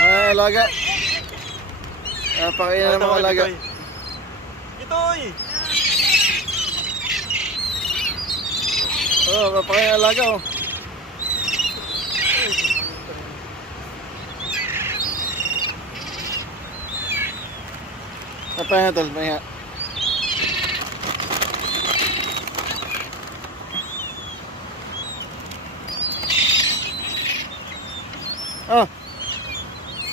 Ay, alaga. Napakain ng mga alaga. Itoy! Oh, napakain ng alaga oh. Pahinga tol, pahinga. Oh.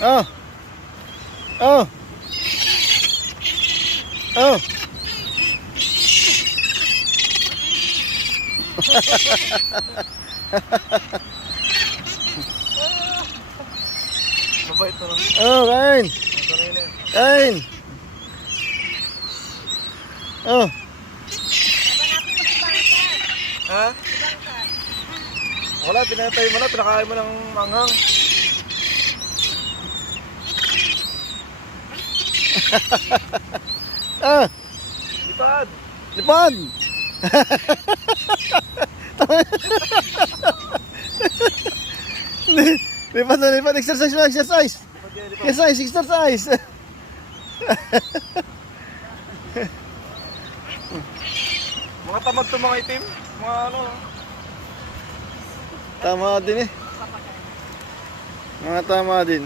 Oh. Oh. Oh. Mabait na lang. Oh, kain. Kain. Oh. Ha? Wala, pinatay mo na, pinakain mo ng manghang. Ah, Lipad! lipad. Lipad na lipad, exercise mo, exercise. Lipad yan, lipad. Exercise, exercise. Mga tamad to mga itim. Mga ano. Tama din eh. Mga tama din.